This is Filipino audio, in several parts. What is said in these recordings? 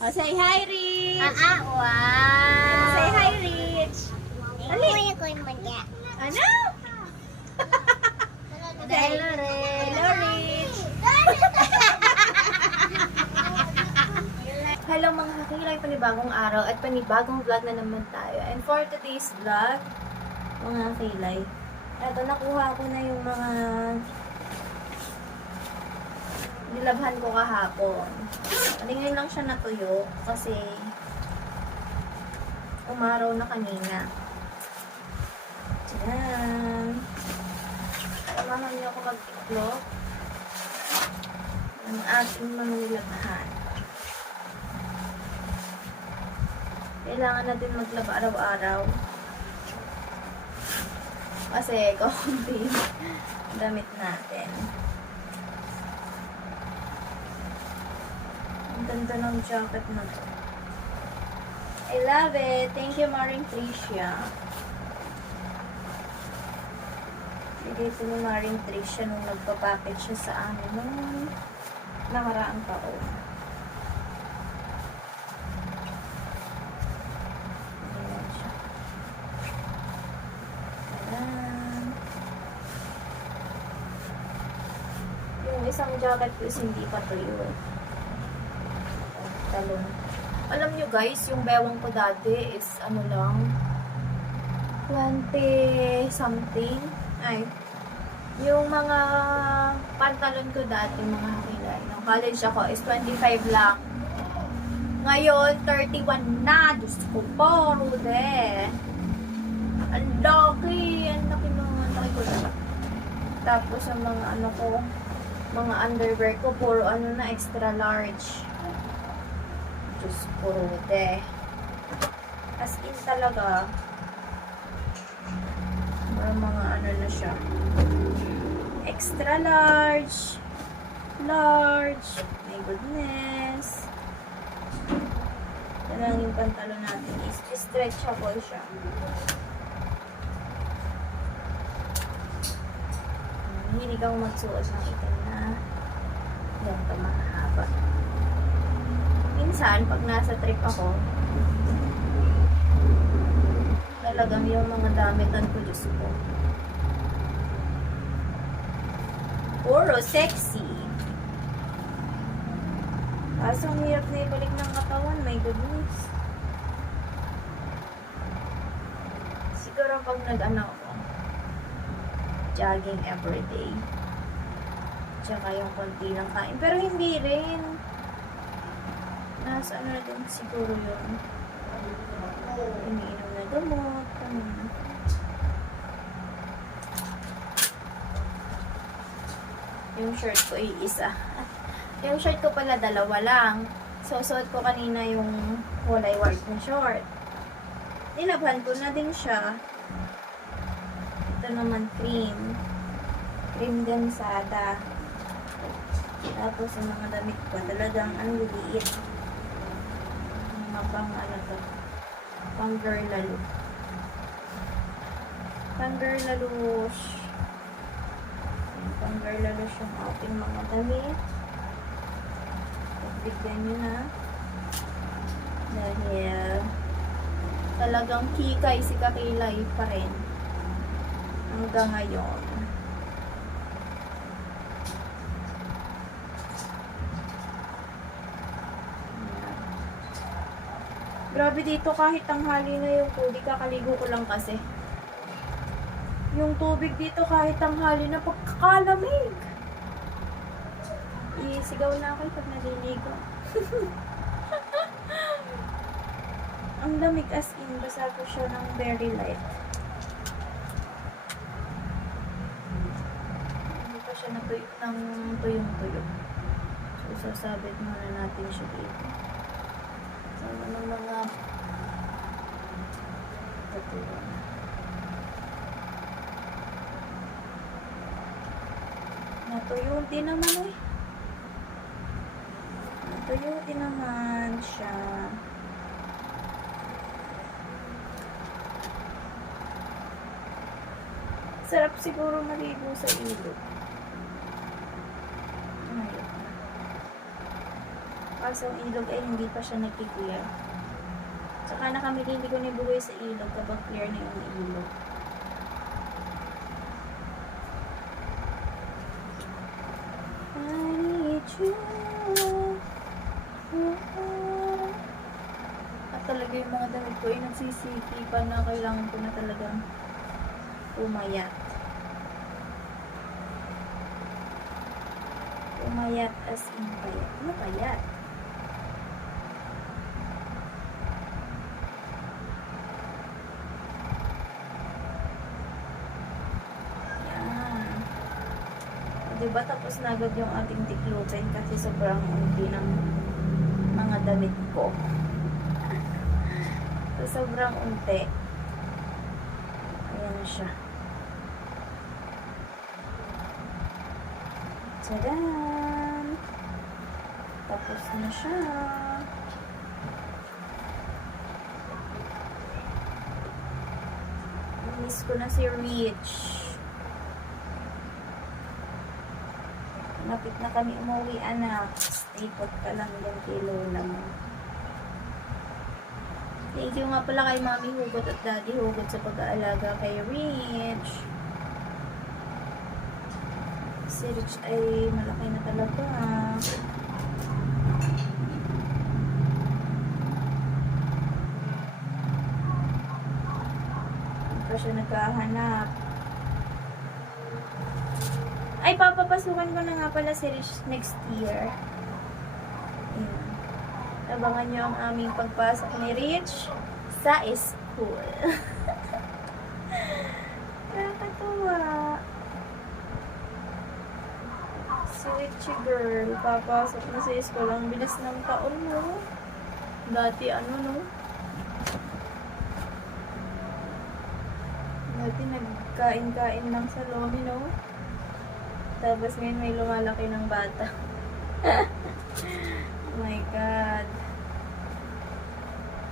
Oh, say hi, Rich! Wow! Say hi, Rich! Ano yung koy mo niya? Ano? Hello, Ren. Hello, Rich! Hello mga kakilay, panibagong araw at panibagong vlog na naman tayo. And for today's vlog, mga kakilay, eto nakuha ko na yung mga nilabhan ko kahapon. Ngayon lang siya natuyo kasi umaraw na kanina. Diyan. Samahan niyo ako mag-iklog ng ating mga nilabhan. Kailangan natin maglaba araw-araw. Kasi kaunti damit natin. Ang ganda ng jacket na to. I love it. Thank you, Maring Tricia. Bigay ko ni Maring Tricia nung nagpa-package siya sa amin nung nakaraang taon. Ayan siya. Ayan. Yung isang jacket ko is hindi pa tuyo eh. Talon. Alam nyo guys, yung bewang ko dati is ano lang 20 something. Ay, yung mga pantalon ko dati, mga kakilay, nung college ako is 25 lang. Ngayon, 31 na. Diyos ko po, Rude. Ang laki ko na. Tapos ang mga ano ko, mga underwear ko, puro ano na, extra large. Diyos ko, Rude. As in talaga, mga ano na siya. Extra large. Large. My goodness. Yan lang yung pantalon natin. Stretchable siya. Hilig akong magsuot ng itim na ganito mahaba. Minsan, pag nasa trip ako, talagang yung mga damitan ko, Diyos ko. Puro sexy. Kaso ang hirap na ibalik ng katawan, my goodness. Siguro pag nag-ano ako, jogging everyday. Tsaka yung konti lang kain. Pero hindi rin. Nasa ano na din siguro yun. Iniinom na gamot. Yung shirt ko ay isa. Yung shirt ko pala dalawa lang. So, suot ko kanina yung kulay white na short. Nilabhan ko na din siya. Ito naman cream. Cream gansada. Tapos yung mga damit ko talagang ang liliit. Mga pang ano to. Pang girl lalo. Pang girl lalush. Pang girl lalush yung ating mga damit. Bigyan nyo na. Dahil talagang kikay si kakilay pa rin. Hanggang ngayon. Grabe dito kahit tanghali na yung tubig, kakaligo ko lang kasi. Yung tubig dito kahit tanghali na pagkakalamig. Isigaw na ako pag naliligo. Ang lamig as in, basa ko siya ng very light. Hindi pa siya natuyo ng tuyong-tuyo. So, sasabit muna natin siya dito. Sama ng mga patuloy. Natuyo din naman eh. Natuyo din naman siya. Sarap siguro maligo sa ilog. Ayun. Kaso ang ilog ay hindi pa siya nag-clear. Tsaka na kami liligo ni Bugoy sa ilog kapag clear na yung ilog. I need you. At talaga yung mga damit ko ay nagsisikipan na kailangan ko na talagang pumayat. Pumayat as in payat. Ano payat? Yan. Diba tapos na agad yung ating tiklutin kasi sobrang unti ng mga damit ko. So, sobrang unti. Ayan na siya. Tadaan! Tapos na siya. Miss ko na si Rich. Napit na kami umuwi, anak. Stay put ka lang yan kay Lola mo. Thank you nga pala kay Mami Hugot at Daddy Hugot sa pag-aalaga kay Rich. Si Rich ay malaki na talaga. Hindi pa siya naghahanap. Ay, papapasukan ko na nga pala si Rich next year. Ayan. Abangan nyo ang aming pagpasok ni Rich sa school. Nakakatuwa. Si Richie girl, papasok na sa school. Ang bilis ng taon, no? Dati, no? Dati nagkain-kain lang sa lomi, no? Tapos ngayon may lumalaki ng bata. Oh my God.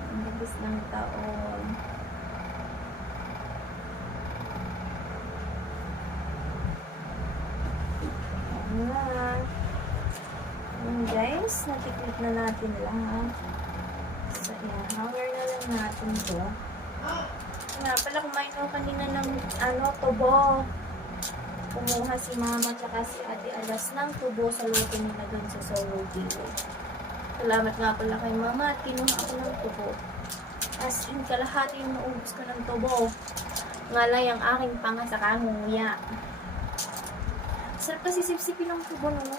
Ang bilis ng taon. Ayan. Ayan guys, natiklit na natin lang. So, ayan. Hanger na lang natin to. Nga pala, kumain ko kanina ng tubo. Kumuha si Mama at si Ate Alas ng tubo sa luto nila doon sa Solo View. Salamat nga pala kay Mama at kinuha ako ng tubo. As in, kalahati yung naubos ko ng tubo. Ngalay ang aking panga sa kanguya. Sarap kasi sipsipin ng tubo, no?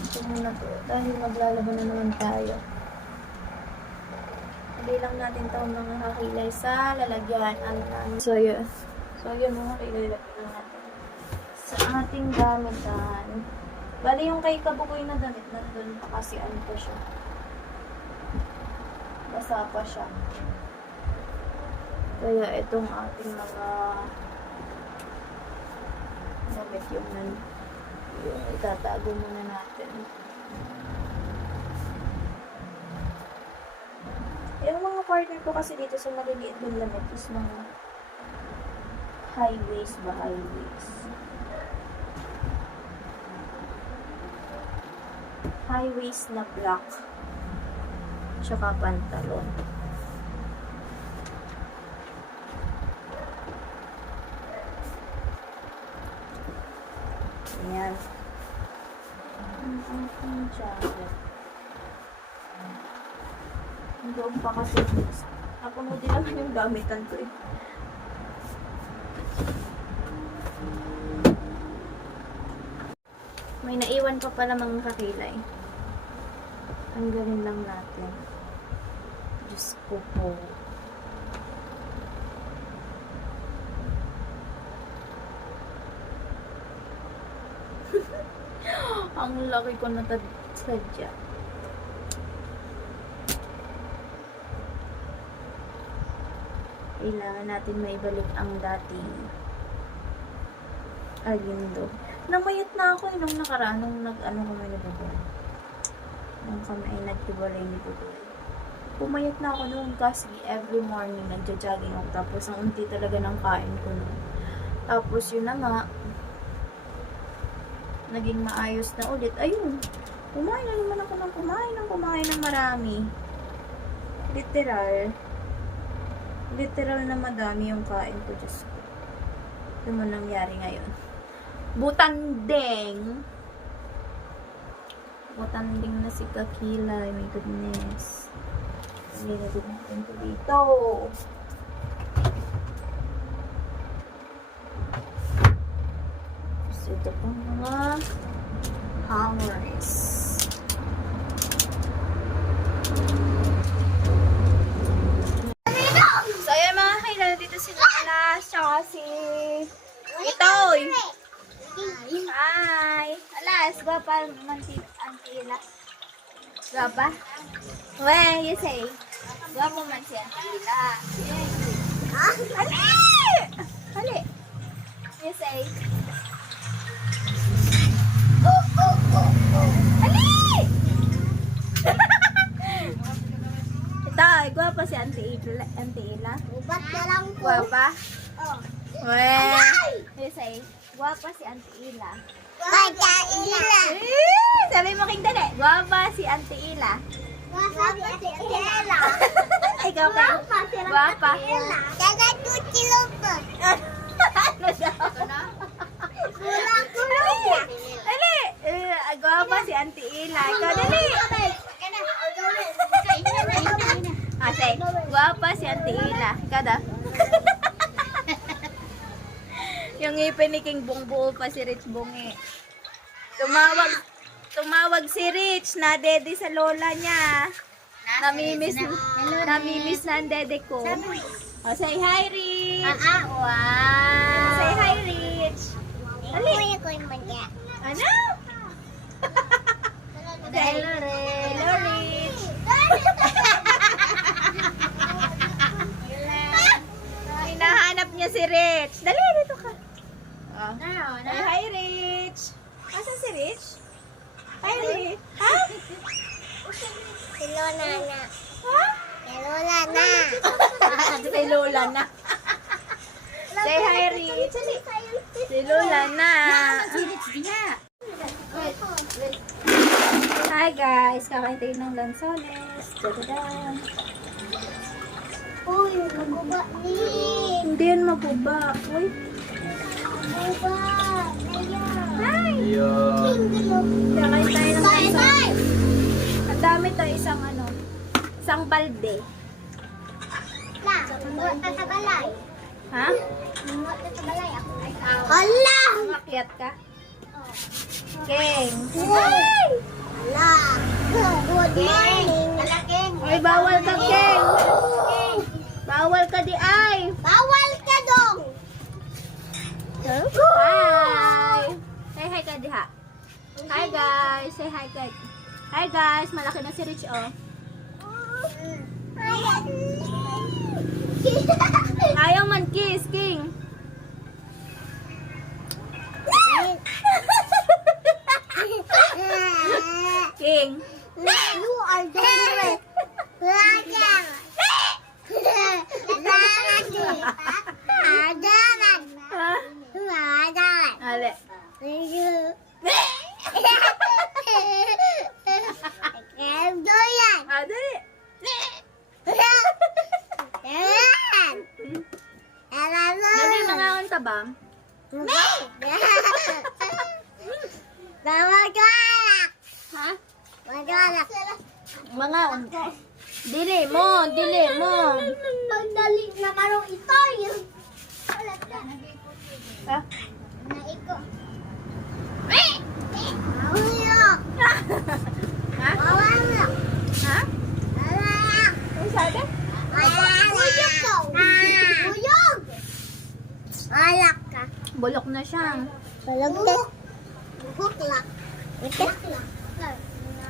Ito muna to. Dahil maglalaban na naman tayo. Hindi lang natin ito mga kakilay sa lalagyan. So, yun. So, yun mga kakilay natin sa ating gamitan. Bali yung kay Kabukoy na damit na doon kasi pa siya. Basa pa siya. Kaya itong ating mga damit yung itatago muna natin. Yung mga partner ko kasi dito sa maliliit yung damit is mga high waist ba high waist. High waist na black. Tsaka pantalon. Ayan. Ang aking jacket. Ang doon pa kasi. Napuno din naman yung gamitan ko eh. May naiwan pa pala mga kakilay. Tanggalin lang natin. Diyos ko po. Ang laki ko na sadya. Kailangan natin maibalik ang dating agindo. Namayat na ako nung nakaraan, nung kami ni Buboy. Nung kami ay nagtiwalay ni Buboy. Pumayat na ako noon kasi every morning nagja-jogging ako. Tapos ang unti talaga ng kain ko noon. Tapos yun na nga, naging maayos na ulit. Ayun, Kumain na naman ako ng kumain ng marami. Literal. Literal na madami yung kain ko. Diyos ko. Ito mo nangyari ngayon. Butandeng. Butandeng na si Kakilay. My goodness. Nilagod natin ito dito. So, ito pang mga hangers. So, ayan mga kailan dito si Alas, tsaka si Itoy. Hi! Alas, guwapa Antila. Guwapa? Well, you say. Guwapo man si Antila. Ali! Ali! You say. Ali! Ito, guwapa si Antila. Ubat na lang po. Guwapa? Oh. Well, you say. Guwapa si Antila. Bata ila. Sabi mo king dali. Guwapa si Auntie Ila. Guwapa si Ela. Ikaw ka. Guwapa. Daga tuti lupot. Ano siya? Kulo siya. Dali. Guwapa si Auntie Ila. Ikaw dali. Say. Guwapa si Auntie Ila. Ikaw da. Yung ngipin ni King Bong buo pa si Rich Bongi. Tumawag si Rich na dede sa lola niya. Namimiss na ang dede ko. Oh, say hi, Rich. Wow. Say hi, Rich. Kuya ko yung manya. Ano? Hello, Red. Hello, Rich. Hinahanap niya si Rich. Dali, dito ka. Oh. Say hi, Rich. Asan si Rich? Hi, Rich. Ha? Hello, Nana. Ha? Hello, Nana. Si Lola na. Say hi, Rich. Si Lola na. Hi, guys. Kakain tayo ng lansones. Tadadam. Uy, maguba din. Hindi yan mabuba. Uy. Maguba. Hi. Yeah. Kakain tayo ng Bye, lansones. bye. Ang dami to. Isang balde. La, maguba ka sa balay. Ha? Maguba ka sa balay. Ako ay tao. Hala! Umakyat ka? King. Hi! Hala! Good morning. King. Ay, bawal ka, King. Bawal ka di ay. Bawal ka dong. Hi! Say hi ka diha. Hi guys! Say hi ka. Hi guys! Malaki na si Rich oh. Ayaw man kiss, King. King. You are dangerous. Lagang. Lagang. Ha? Lagang. Ale. Kendo yan. Ah, dali. Dali mga kanta ba? Tawag-tawag. Ha? Tawag-tawag. Mga dili mo, dili mo. Pagdali na karong ito yung Ha? naiko. Mahulog. Ha? Mawalok. Ha? Mawalok. Ano sabi? Mahulog ka. Mahulog. Malak ka. Bulok na siya. Bulog ka. Buklak.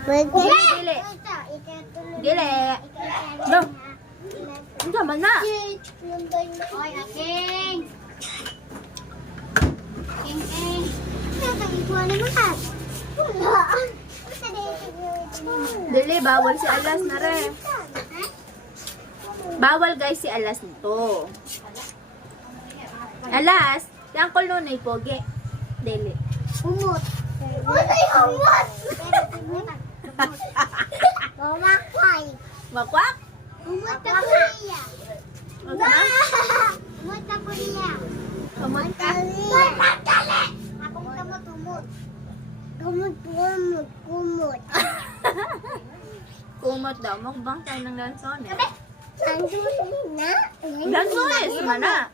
Dili, dili. Dili. No. Ang sama na. Oy, aking. King. Nakakikuha ni Mahat. Wala. Dili, bawal si Alas na rin. Bawal guys si Alas nito. Alas, yung kulunay pogi. Dili. Umot. Wala yung what? Mawakway. Wakwak? Umot ka kuya. Ano na? Umot ka kuya. Kamot ka? Matali! Akong kamot umot. Kumot, kumot, kumot. Kumot daw. Mukbang tayo ng lansones. Lansos na. Lansones! Mana?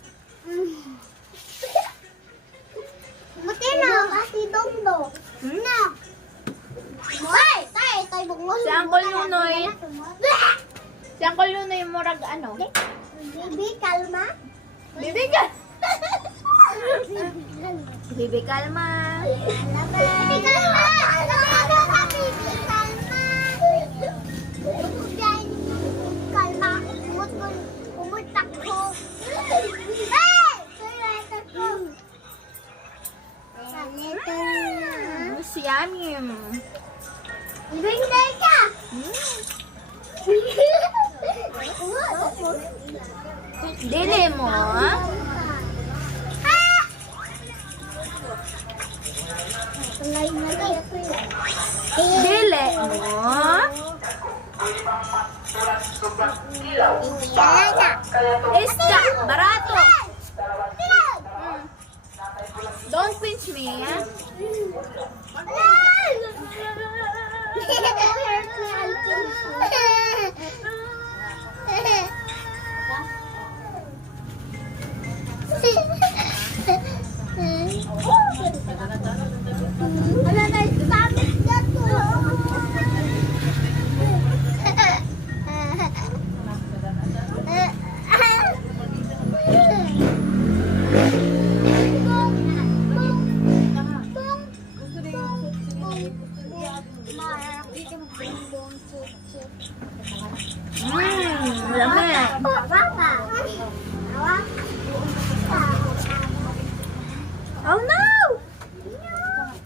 Buti na. Kasi dongdo. Na. Hoy! Tay! Tay buglos. Si Uncle Nunoy. Si Uncle Nunoy murag ano? Bibi, kalma. Bibi ka! Bibi kalma. Bibi, kalma. Ano ka, bibi, kalma? Bugyan, kalma. Umot ako. Hey! Salita ko. Salita na. Siyanim. Ibigay ka! Dili mo, ha? Dili mo. Iska, barato. Don't pinch me, ha? Wala na yung damit na to. Lamig. Oh no!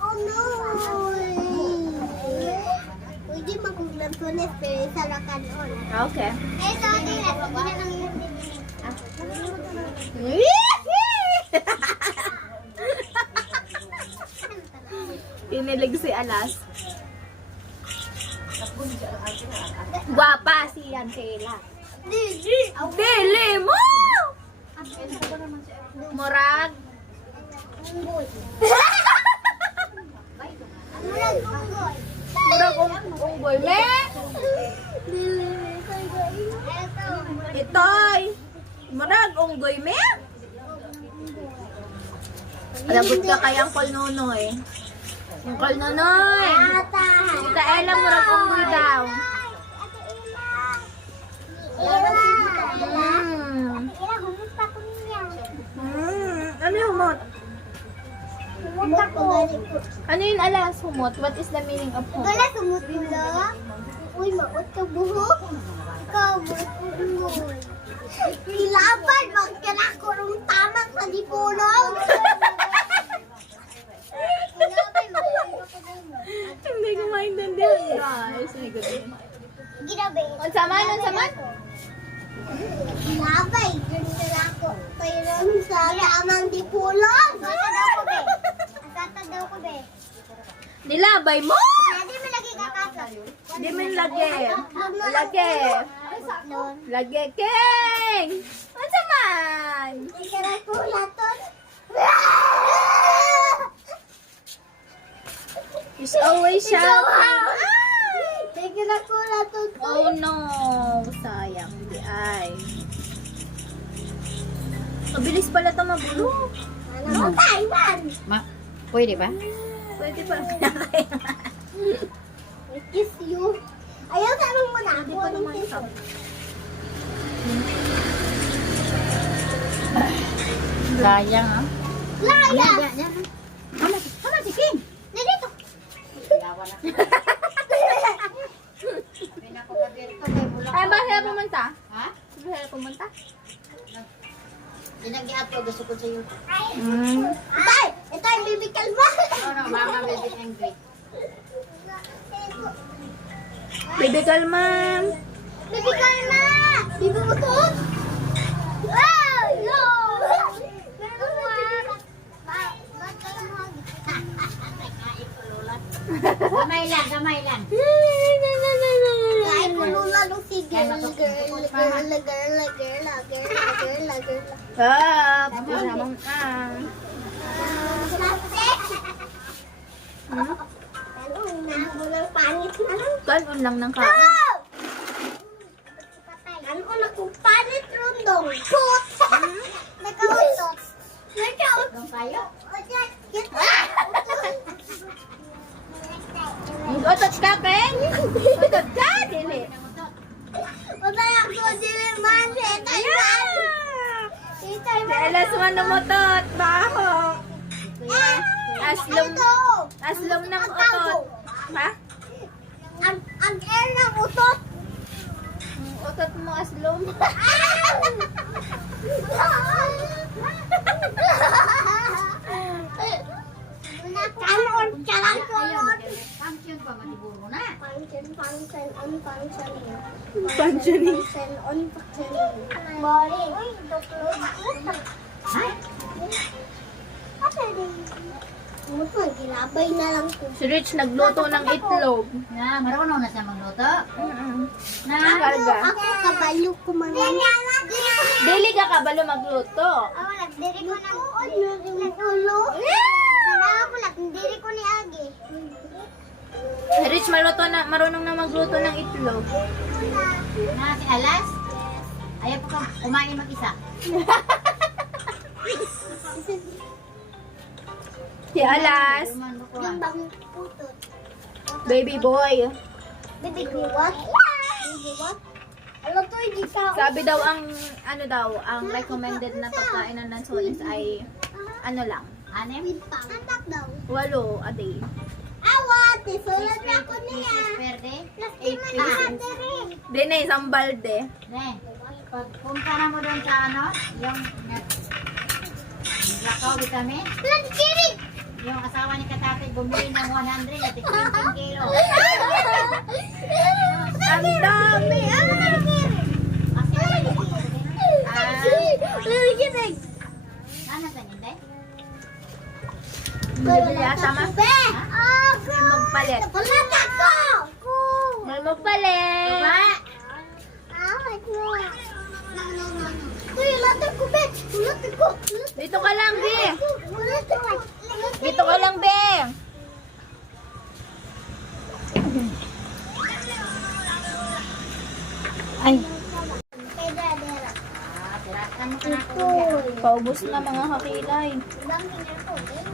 Oh no! Pwede maguglan ko na sa lakan on. Okay. Eh, sorry na. Tinilig si Alas. Guwapa si Angela. Dili mo! Murag. Murag unggoy. Me! Itoy! Murag unggoy me! Lagot ka kay Uncle Nunoy. Uncle Nunoy! Tita Ella, murag unggoy daw. Ano yung humot? Ano yung alas humot? What is the meaning of humot? Wala sumutula. Uy, maot ka buhok. Ikaw, buhok. Ilaban, magkanakurong tamang sa dipulong. Hindi ko maintindihan, guys. Ay, good. Ginabi. Unsaman, unsaman? Labay, ganito na ako. Kaya lang sari amang dipulong. Asata daw ko, be. Asata daw ko, be. Nilabay mo! Hindi mo lagi kakasa. Hindi mo lagi. Lagi. Lagi, King! Unsaman? Kaya ko laton. He's always shouting. Kaya ko laton. Oh no! Sayang, hindi ay. Mabilis pala ito mabulok. Ano mo, Taiwan? Pwede ba? Pwede pa pinakain. I kiss you. Ayaw, sabi mo na Hindi ako. pa naman kiss. ito. Sayang ah. Laya! Hama si King. Nandito. Ay, ba sila pumunta? Ha? Ba sila pumunta? Ginag-i-upload gusto ko sa iyo. Tay, ito yung baby kalma. No, mama will be angry. Baby kalma. Baby kalma. Baby utot. Ah, no. Gamay lang, gamay lang. Ay, lalo si Ay, girl, matutukot girl, pa, ma. girl, girl, girl, girl, girl, girl. Up! Isamang ka. Hmm? Ano, inaamo ng pangit na lang. Kanon lang ng kaon. Oh! Ano ko nakupanit rundong? Put! Nagkautot. Nagkautot. Doon kayo. Utot ka, Ken? Utot ka, dili. Patay ako, dili man. Itay man. Itay man. Alas man umutot. Baho. Aslom. Aslom ng utot. Ha? Ang air ng utot. Utot mo aslom. Kanon, kanon, kanon. Function pa, matiburo na. Function on functioning. Functioning. Function on functioning. Boring. Uy, doktor. Ay, Muto, ginabay na lang ko. Si Rich nagluto ng itlog. na, marunong na siya magluto. Na, Karga. Ako kabalo ko man. Dili ka kabalo magluto. Ako nagdiri ko ng ulo. Ako nagdiri ko ni Agi. Si Rich marunong na magluto ng itlog. na si Alas. Ayaw po ka kumain mag-isa. Si Alas, Duman mo ko. Yung bang putot. baby boy. Baby ko what? Baby what? Alam to, hindi ka. Sabi daw ang ang recommended na pagkain ng lansones ay ano lang, Anem? Antak daw. 8 a day. Awat, isulat ako niya. Perde? 8 pieces. Dine, isang balde. Ne, pag punta na mo doon sa ano, yung lakaw vitamin, Kirig! yung asawa ni Katate bumili ng 100 at 15 kilo. Ang dami! Kasi Kirig! ano sa hindi? Bibili ata ma. Ako! Magpalit. Kulat ako! May magpalit. Ba? Awat mo. Uy, lahat ko, bet! Ulat ko! Dito ka lang, Be. Ulat ko! Dito ka lang, Be. Ay, Dera. Ah, tirakan mo ka na ako. Uy. paubos na mga kakilay. Ibang ginako, eh.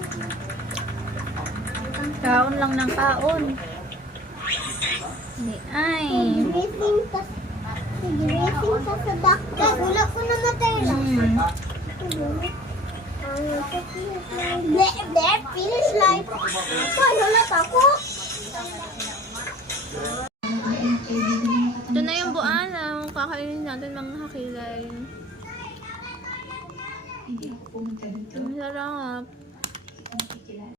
Kaon lang ng kaon. Hindi, ay. Gracing ka sa dakta. Wala ko namatay lang. Finish line. Wala ako. Ito na yung buwan. Kakainin natin mga kakilay. Masarap.